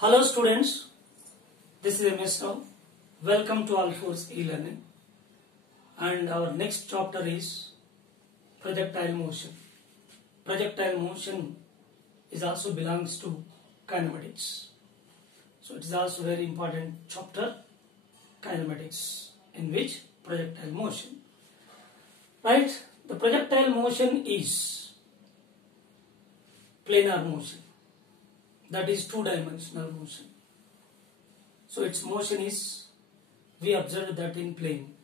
Hello students, this is MS now. Welcome to ALPHORES e-learning, and our next chapter is Projectile Motion. Projectile motion is also belongs to kinematics. So it is also very important chapter, kinematics, in which projectile motion. Right? The projectile motion is planar motion. That is two-dimensional motion. So its motion is, we observed that in plane.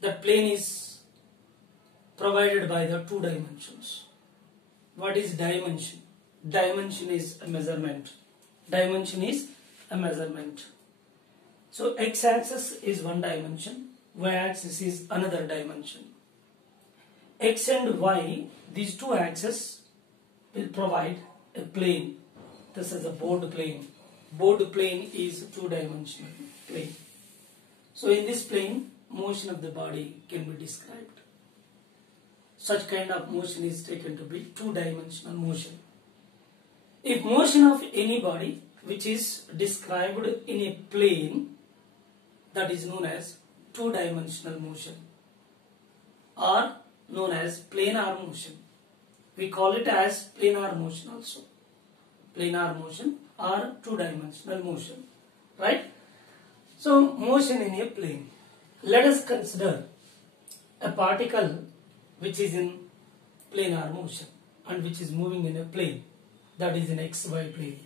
That plane is provided by the two dimensions. What is dimension? Dimension is a measurement. Dimension is a measurement. So x-axis is one dimension, y-axis is another dimension. X and y, these two axes will provide a plane. This is a board plane. Board plane is two-dimensional plane. So in this plane, motion of the body can be described. Such kind of motion is taken to be two-dimensional motion. If motion of any body which is described in a plane, that is known as two-dimensional motion, or known as planar motion. We call it as planar motion also. Planar motion or two-dimensional motion. Right? So motion in a plane. Let us consider a particle which is in planar motion and which is moving in a plane. That is in XY plane.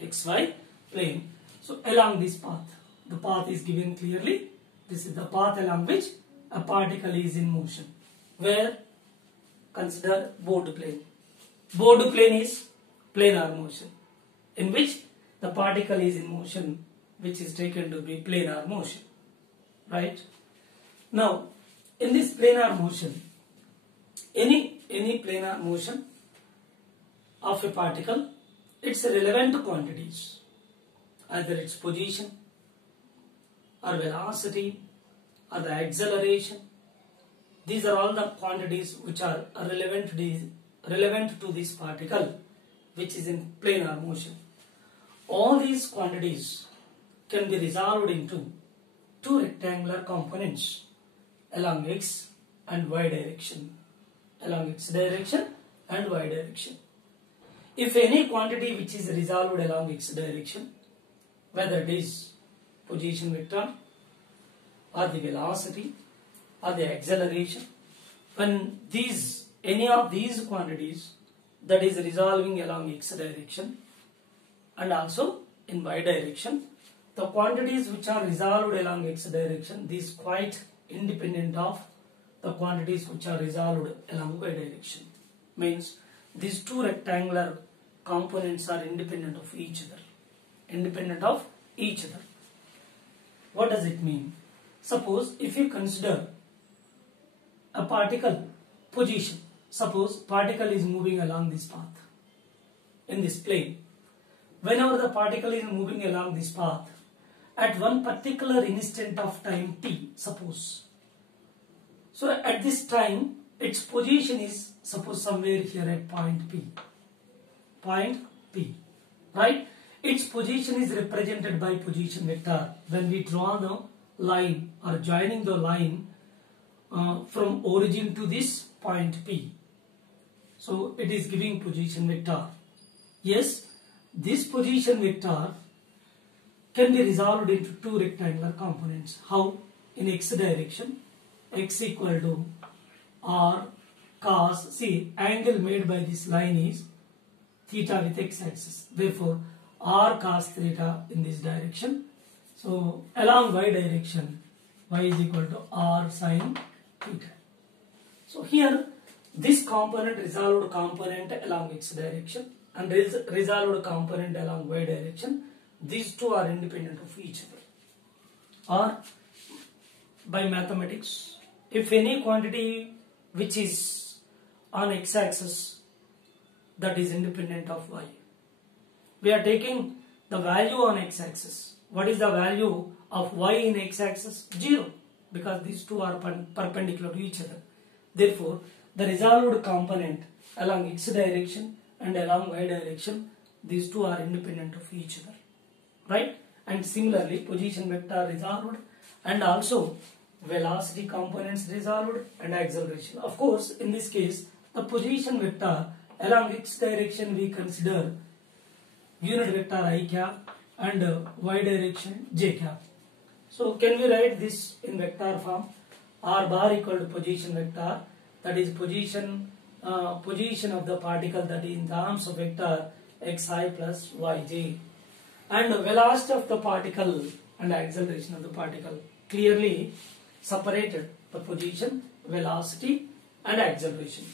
XY plane. So along this path. The path is given clearly. This is the path along which a particle is in motion. Where? Consider board plane. Board plane is planar motion, in which the particle is in motion, which is taken to be planar motion. Right? Now, in this planar motion, any planar motion of a particle, its relevant quantities, either its position or velocity or the acceleration, these are all the quantities which are relevant to this particle which is in planar motion. All these quantities can be resolved into two rectangular components along x and y direction. Along x direction and y direction. If any quantity which is resolved along x direction, whether it is position vector or the velocity or the acceleration, when any of these quantities that is resolving along x direction and also in y direction, the quantities which are resolved along x direction, these quite independent of the quantities which are resolved along y direction. Means these two rectangular components are independent of each other. Independent of each other. What does it mean? Suppose if you consider a particle position. Suppose particle is moving along this path in this plane. Whenever the particle is moving along this path, at one particular instant of time t, suppose. So at this time, its position is suppose somewhere here at point P. Point P. Right? Its position is represented by position vector. When we draw the line or joining the line from origin to this point P. So it is giving position vector. Yes, this position vector can be resolved into two rectangular components. How? In x direction, x equal to r cos, see, angle made by this line is theta with x axis. Therefore, r cos theta in this direction. So along y direction, y is equal to r sin theta. So here, this component, resolved component along x direction and resolved component along y direction, these two are independent of each other. Or by mathematics, if any quantity which is on x-axis, that is independent of y. We are taking the value on x-axis. What is the value of y in x-axis? 0, because these two are perpendicular to each other. Therefore, the resolved component along x direction and along y direction, these two are independent of each other, right? And similarly, position vector resolved, and also velocity components resolved, and acceleration. Of course, in this case, the position vector along x direction we consider unit vector I cap and y direction j cap. So can we write this in vector form? R bar equal to position vector, that is position of the particle, that is in terms of vector xi plus yj, and velocity of the particle and acceleration of the particle. Clearly separated the position, velocity and acceleration,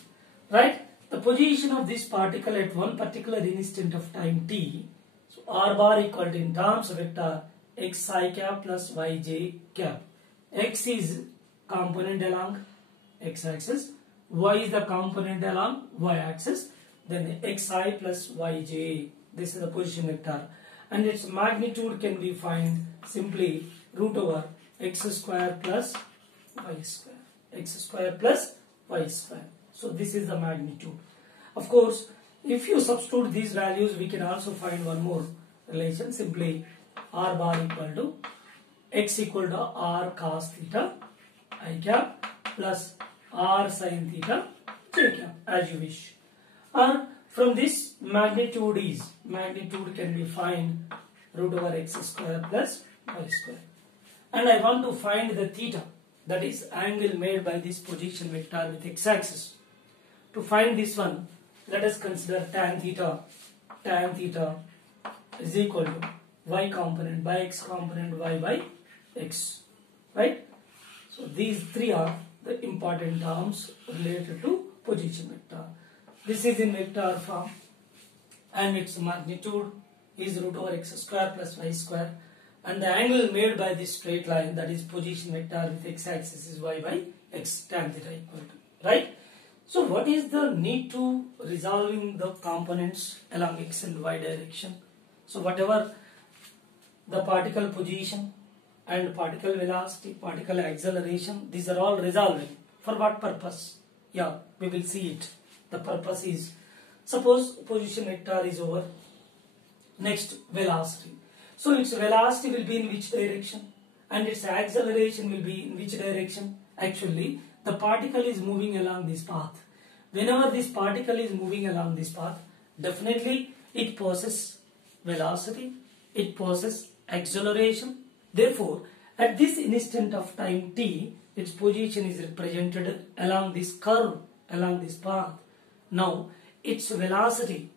right? The position of this particle at one particular instant of time t, so r bar equal to in terms of vector xi cap plus yj cap. X is component along x-axis, y is the component along y-axis, then xi plus yj. This is the position vector, and its magnitude can be found simply root over x square plus y square, x square plus y square. So this is the magnitude. Of course, if you substitute these values, we can also find one more relation, simply r bar equal to x equal to r cos theta I cap plus r sin theta j cap, as you wish. Or from this magnitude can be find root over x square plus y square. And I want to find the theta, that is angle made by this position vector with x-axis. To find this one, let us consider tan theta. Tan theta is equal to y component by x component y by x, right? So these three are the important terms related to position vector. This is in vector form, and its magnitude is root over x square plus y square, and the angle made by this straight line, that is position vector with x-axis, is y by x, tan theta equal to, right? So what is the need to resolving the components along x and y direction? So whatever the particle position and particle velocity, particle acceleration, these are all resolving. For what purpose? Yeah, we will see it. The purpose is, suppose position vector is over, next velocity. So its velocity will be in which direction, and its acceleration will be in which direction? Actually, the particle is moving along this path. Whenever this particle is moving along this path, definitely it possesses velocity, it possesses acceleration. Therefore, at this instant of time t, its position is represented along this curve, along this path. Now, its velocity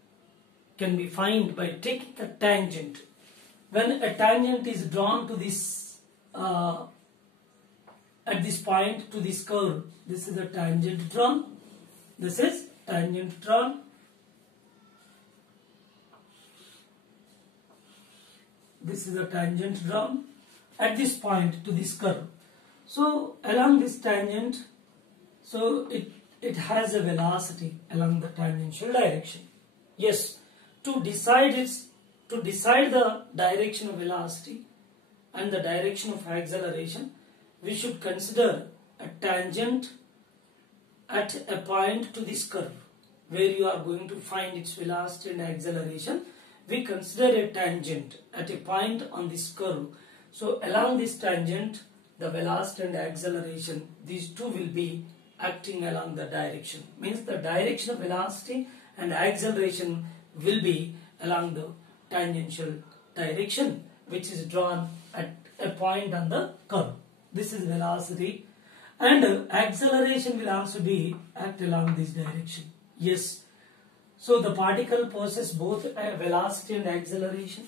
can be found by taking the tangent. When a tangent is drawn to this, at this point to this curve, this is a tangent drawn, this is tangent drawn, this is a tangent drawn at this point to this curve. So along this tangent, so it has a velocity along the tangential direction. Yes, to decide the direction of velocity and the direction of acceleration, we should consider a tangent at a point to this curve where you are going to find its velocity and acceleration. We consider a tangent at a point on this curve. So along this tangent, the velocity and acceleration, these two will be acting along the direction. Means the direction of velocity and acceleration will be along the tangential direction, which is drawn at a point on the curve. This is velocity, and acceleration will also be act along this direction. Yes. So the particle possesses both a velocity and acceleration,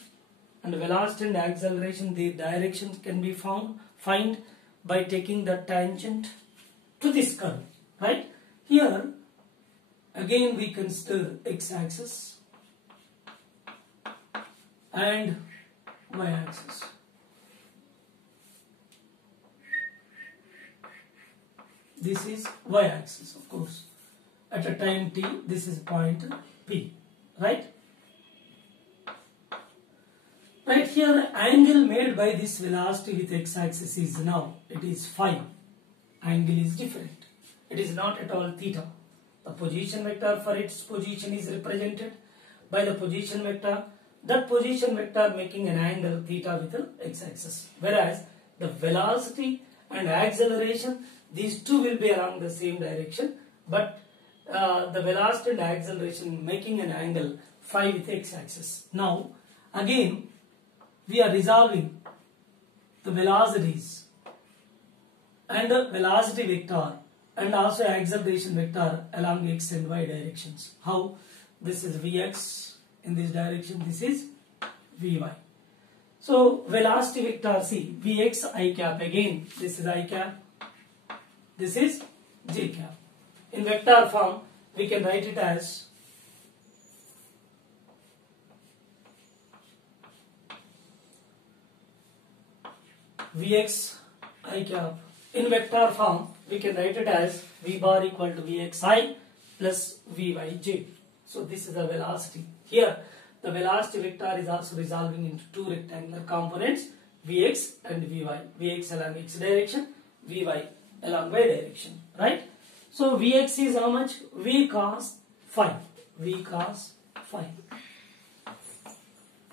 and velocity and acceleration, the directions can be find by taking the tangent to this curve, right? Here again we consider x-axis and y-axis. This is y-axis, of course. At a time t, this is point P, right? Right here, angle made by this velocity with x-axis is now, it is phi. Angle is different. It is not at all theta. The position vector for its position is represented by the position vector, that position vector making an angle theta with the x-axis. Whereas the velocity and acceleration, these two will be along the same direction, but the velocity and acceleration making an angle phi with x-axis. Now again we are resolving the velocities and the velocity vector and also acceleration vector along x and y directions. How? This is Vx in this direction, this is Vy. So velocity vector, see, Vx I cap, again this is I cap, this is j cap. In vector form we can write it as Vx I cap. In vector form we can write it as V bar equal to Vxi plus Vyj. So this is the velocity. Here the velocity vector is also resolving into two rectangular components, Vx and Vy. Vx along x direction, Vy along y direction, right? So Vx is how much? V cos phi. V cos phi.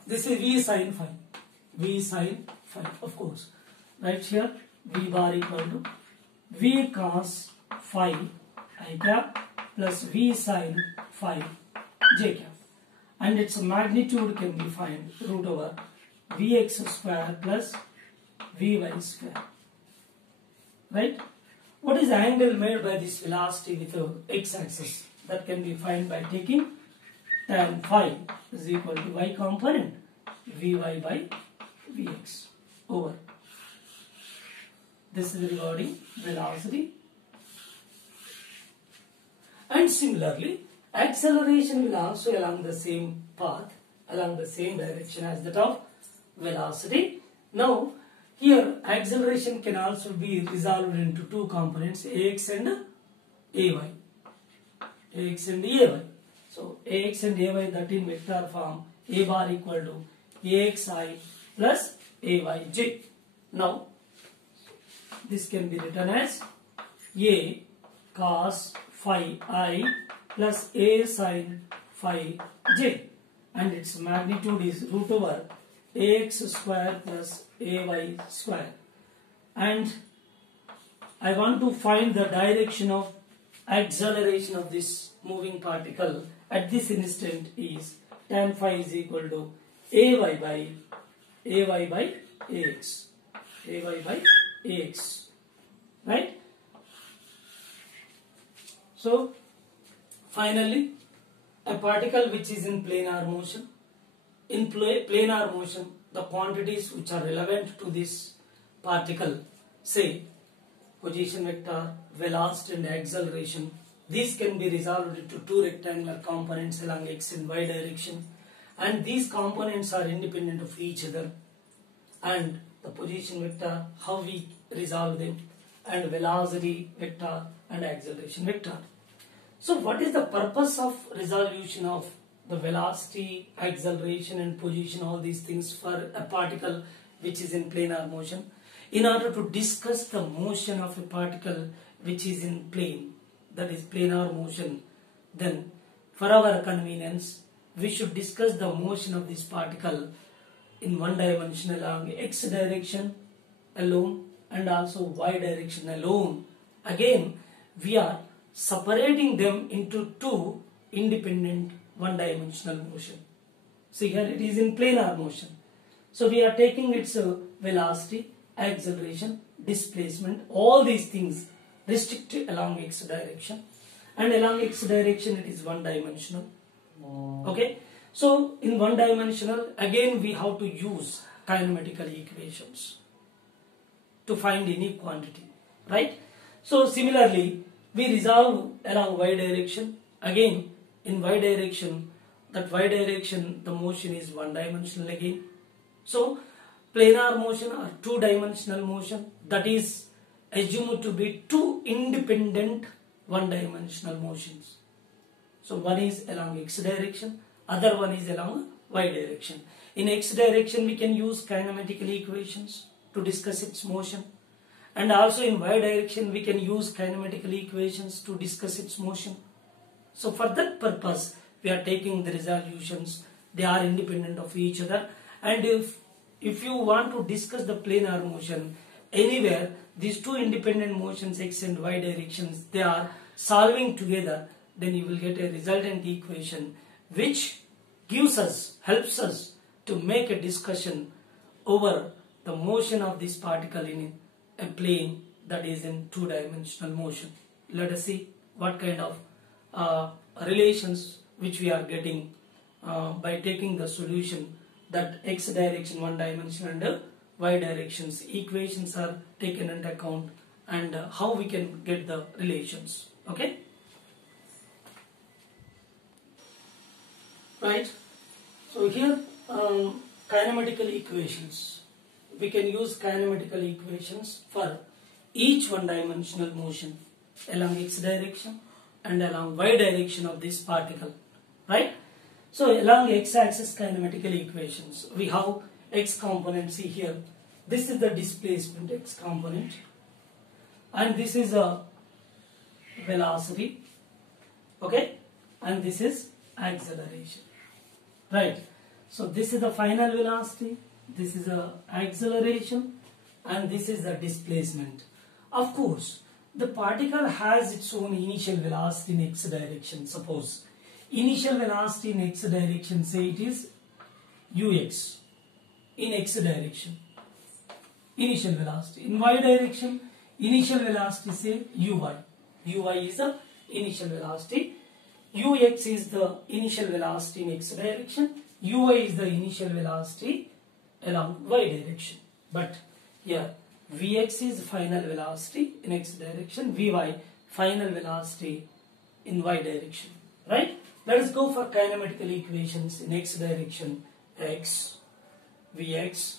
This is V sin phi. V sin phi, of course. Right here, V bar equal to V cos phi I cap plus V sin phi j cap. And its magnitude can be found root over Vx square plus Vy square. Right? What is the angle made by this velocity with the x-axis? That can be found by taking tan phi is equal to y component Vy by Vx over. This is regarding velocity. And similarly, acceleration will also along the same path, along the same direction as that of velocity. Now, here acceleration can also be resolved into two components, ax and ay. Ax and ay. So, ax and ay, that in vector form, a bar equal to axi plus ayj. Now, this can be written as a cos phi I plus a sin phi j, and its magnitude is root over ax square plus ay square. And I want to find the direction of acceleration of this moving particle at this instant is tan phi is equal to ay by ax. Ay by ax. Right? So, finally, a particle which is in planar motion. In planar motion, the quantities which are relevant to this particle, say position vector, velocity and acceleration, these can be resolved into two rectangular components along x and y direction, and these components are independent of each other, and the position vector, how we resolve them, and velocity vector and acceleration vector. So what is the purpose of resolution of the velocity, acceleration and position, all these things for a particle which is in planar motion? In order to discuss the motion of a particle which is in plane, that is planar motion, then for our convenience we should discuss the motion of this particle in one dimension along x direction alone and also y direction alone. Again, we are separating them into two independent one-dimensional motion. See here it is in planar motion. So we are taking its velocity, acceleration, displacement, all these things restricted along x direction, and along x direction it is one-dimensional. Okay. So in one-dimensional, again we have to use kinematical equations to find any quantity, right? So similarly, we resolve along y direction. Again, in y direction, that y direction, the motion is one-dimensional again. So planar motion or two-dimensional motion, that is assumed to be two independent one-dimensional motions. So one is along x direction, other one is along y direction. In x direction, we can use kinematical equations to discuss its motion, and also in y direction we can use kinematical equations to discuss its motion. So for that purpose we are taking the resolutions, they are independent of each other. And if you want to discuss the planar motion anywhere, these two independent motions x and y directions, they are solving together, then you will get a resultant equation which helps us to make a discussion over the motion of this particle in a plane that is in two-dimensional motion. Let us see what kind of relations which we are getting by taking the solution that x direction one dimension and y directions equations are taken into account, and how we can get the relations. Okay, right? So here kinematical equations, we can use kinematical equations for each one dimensional motion along x direction and along y direction of this particle, right? So along x-axis kinematical equations, we have x component. See here, this is the displacement x component, and this is a velocity, okay, and this is acceleration, right? So this is the final velocity, this is a acceleration, and this is the displacement. Of course, the particle has its own initial velocity in x direction. Suppose initial velocity in x direction, say it is ux in x direction, initial velocity. In y direction, initial velocity, say uy. Uy is the initial velocity, ux is the initial velocity in x direction, uy is the initial velocity along y direction. But here vx is final velocity in x direction, vy final velocity in y direction, right? Let us go for kinematical equations in x direction. X, vx,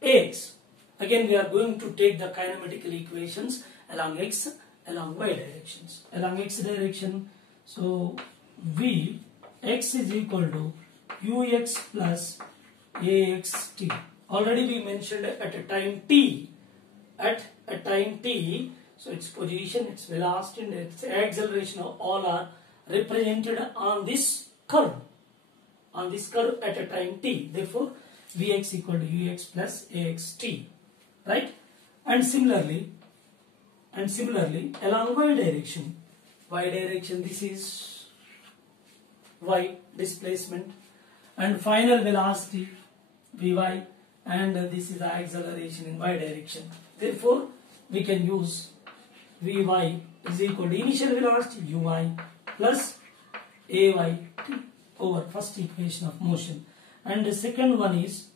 ax. Again we are going to take the kinematical equations along x, along y directions. Along x direction, so vx is equal to ux plus axt. Already we mentioned at a time t. At a time t, so its position, its velocity and its acceleration all are represented on this curve. On this curve at a time t. Therefore, vx equal to ux plus axt, right? And similarly along y direction, this is y displacement, and final velocity vy, and this is the acceleration in y direction. Therefore, we can use vy is equal to initial velocity uy plus ayt over first equation of motion, and the second one is,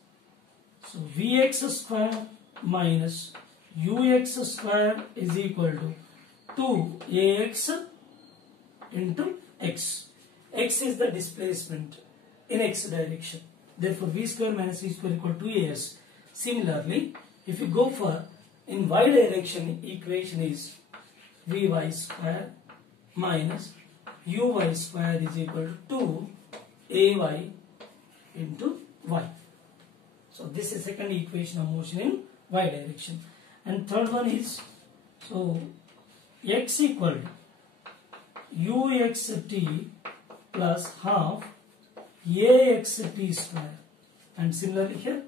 so vx square minus ux square is equal to 2ax into x. X is the displacement in x direction. Therefore, v square minus v square equal to 2as. Similarly, if you go for in y direction, equation is vy square minus uy square is equal to 2ay into y. So this is second equation of motion in y direction. And third one is, so x equal to uxt plus half axt square, and similarly here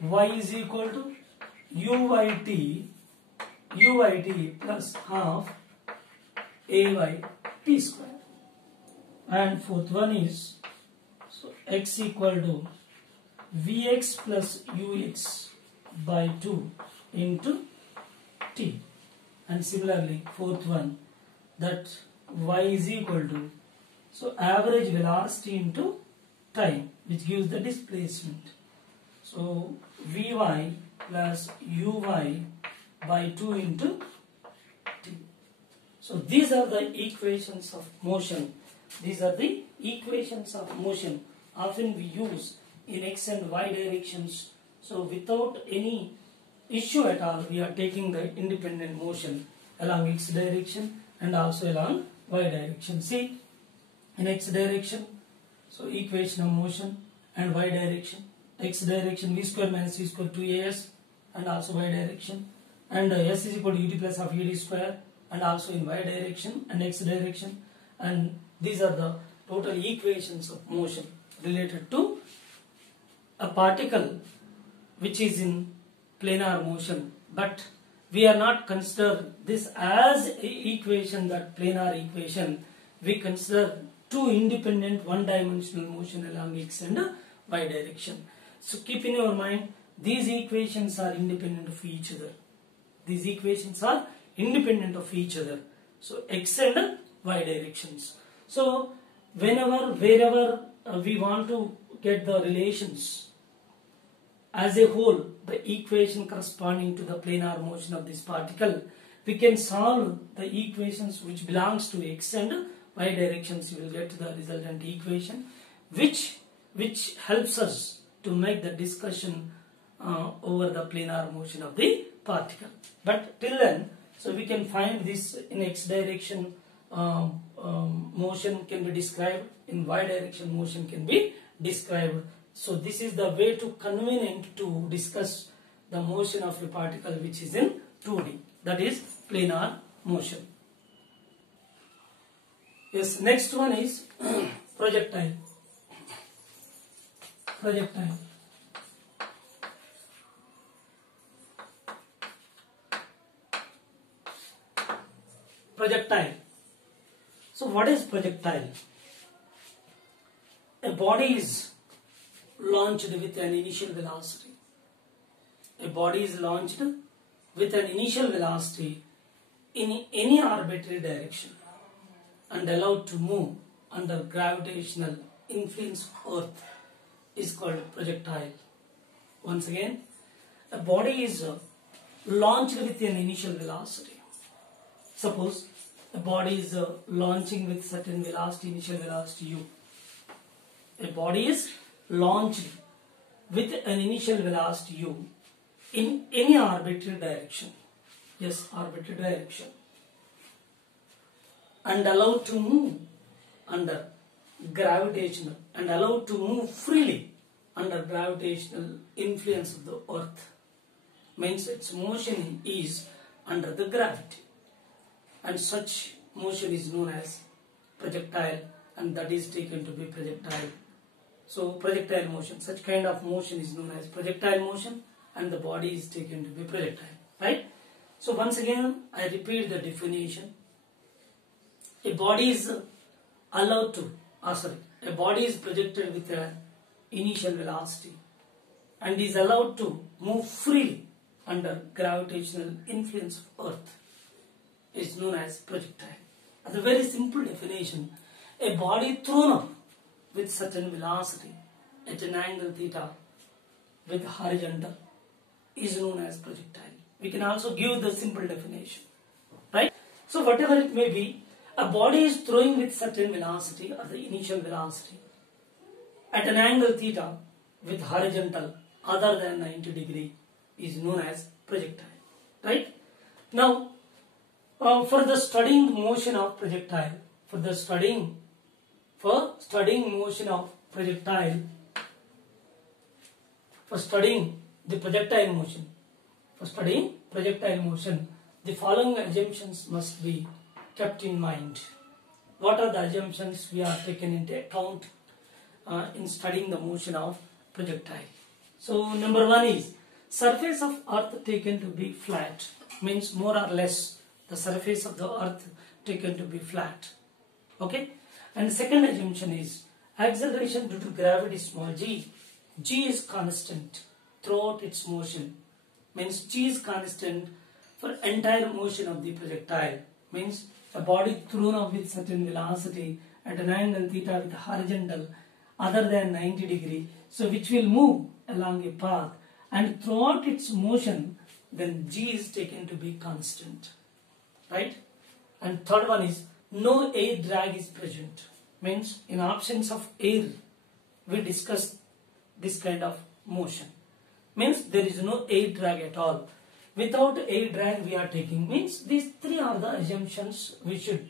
y is equal to uyt plus half ayt square. And fourth one is, so x equal to vx plus ux by 2 into t. And similarly fourth one, that y is equal to, so average velocity into time, which gives the displacement. So vy plus uy by 2 into t. So these are the equations of motion. These are the equations of motion often we use in x and y directions. So without any issue at all, we are taking the independent motion along x direction and also along y direction. See, in x direction, so equation of motion, and y direction, x direction v square minus v square 2as, and also y direction, and s is equal to ut plus half ud square, and also in y direction and x direction, and These are the total equations of motion related to a particle which is in planar motion, but we are not consider this as a equation, that planar equation. We consider two independent one-dimensional motion along x and y direction. So keep in your mind, these equations are independent of each other. These equations are independent of each other. So x and y directions. So whenever, wherever we want to get the relations as a whole, the equation corresponding to the planar motion of this particle, we can solve the equations which belongs to x and y directions. You will get the resultant equation which helps us to make the discussion over the planar motion of the particle. But till then, so we can find this in x direction motion can be described, in y direction motion can be described. So this is the way to convenient to discuss the motion of a particle which is in 2D, that is planar motion. Yes, next one is projectile. Projectile. Projectile. So what is projectile? A body is launched with an initial velocity. A body is launched with an initial velocity in any arbitrary direction and allowed to move under gravitational influence of Earth is called projectile. Once again, a body is launched with an initial velocity. Suppose a body is launching with certain velocity, initial velocity u. A body is launched with an initial velocity u in any arbitrary direction. Yes, arbitrary direction. And allowed to move under gravitational, and allowed to move freely under gravitational influence of the Earth. Means its motion is under the gravity. And such motion is known as projectile, and that is taken to be projectile. So projectile motion, such kind of motion is known as projectile motion, and the body is taken to be projectile, right? So once again, I repeat the definition. A body is allowed to, a body is projected with an initial velocity and is allowed to move freely under gravitational influence of Earth. Is known as projectile. As a very simple definition, a body thrown up with certain velocity at an angle theta with horizontal is known as projectile. We can also give the simple definition, right? So whatever it may be, a body is throwing with certain velocity or the initial velocity at an angle theta with horizontal other than 90 degree is known as projectile, right? Now, for the studying motion of projectile, for studying motion of projectile, for studying the projectile motion, the following assumptions must be kept in mind. What are the assumptions we are taken into account in studying the motion of projectile? So number one is surface of Earth taken to be flat, means more or less the surface of the Earth taken to be flat. Okay? And second assumption is acceleration due to gravity small g. G is constant throughout its motion. Means G is constant for entire motion of the projectile. Means a body thrown up with certain velocity at an angle theta with horizontal other than 90 degree. So which will move along a path, and throughout its motion then G is taken to be constant. Right? And third one is no air drag is present. Means in absence of air we discuss this kind of motion. Means there is no air drag at all. Without air drag we are taking. Means these three are the assumptions we should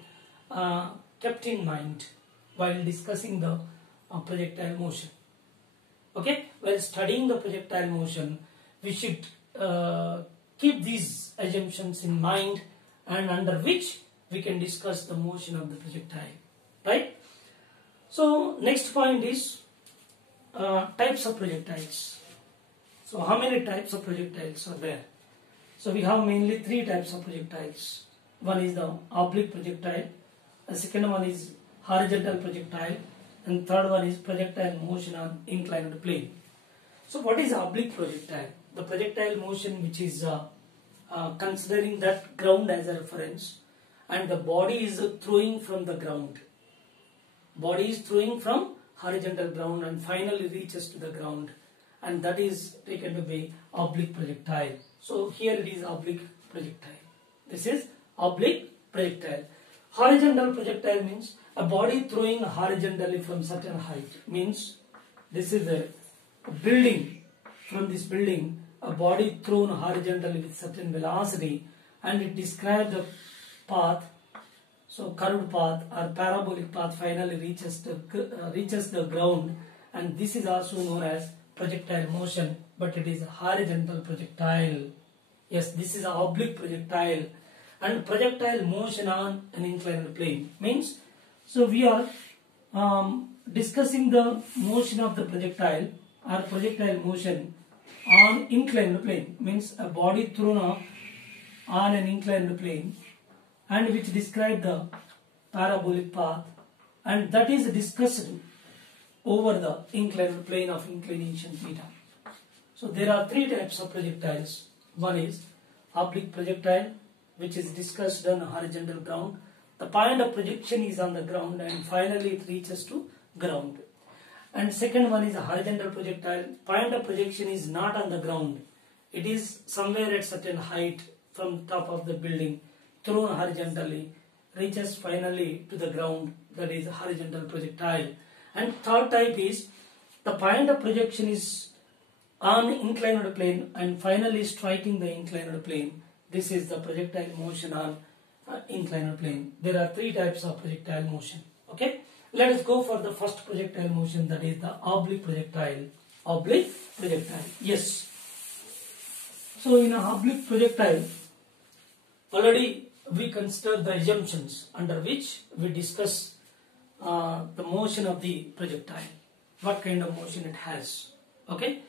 kept in mind while discussing the projectile motion. Okay? While studying the projectile motion, we should keep these assumptions in mind, and under which we can discuss the motion of the projectile, right? So next point is types of projectiles. So how many types of projectiles are there? So we have mainly three types of projectiles. One is the oblique projectile, the second one is horizontal projectile, and third one is projectile motion on inclined plane. So what is oblique projectile? The projectile motion which is considering that ground as a reference, and the body is throwing from the ground. Body is throwing from horizontal ground and finally reaches to the ground, and that is taken to be oblique projectile. So here it is oblique projectile. This is oblique projectile. Horizontal projectile means a body throwing horizontally from certain height. Means this is a building. From this building, a body thrown horizontally with certain velocity, and it describes the path. So curved path or parabolic path finally reaches the ground, and this is also known as projectile motion, but it is a horizontal projectile. Yes, this is an oblique projectile. And projectile motion on an inclined plane means, so we are discussing the motion of the projectile or projectile motion on inclined plane, means a body thrown on an inclined plane, and which describe the parabolic path, and that is discussed over the inclined plane of inclination theta. So there are three types of projectiles. One is oblique projectile, which is discussed on horizontal ground. The point of projection is on the ground and finally it reaches to ground. And second one is a horizontal projectile. Point of projection is not on the ground. It is somewhere at certain height from top of the building, thrown horizontally, reaches finally to the ground. That is a horizontal projectile. And third type is the point of projection is on inclined plane and finally striking the inclined plane. This is the projectile motion on inclined plane. There are three types of projectile motion. Okay, let us go for the first projectile motion, that is the oblique projectile. Oblique projectile. Yes. So in an oblique projectile, already we consider the assumptions under which we discuss the motion of the projectile. What kind of motion it has. Okay.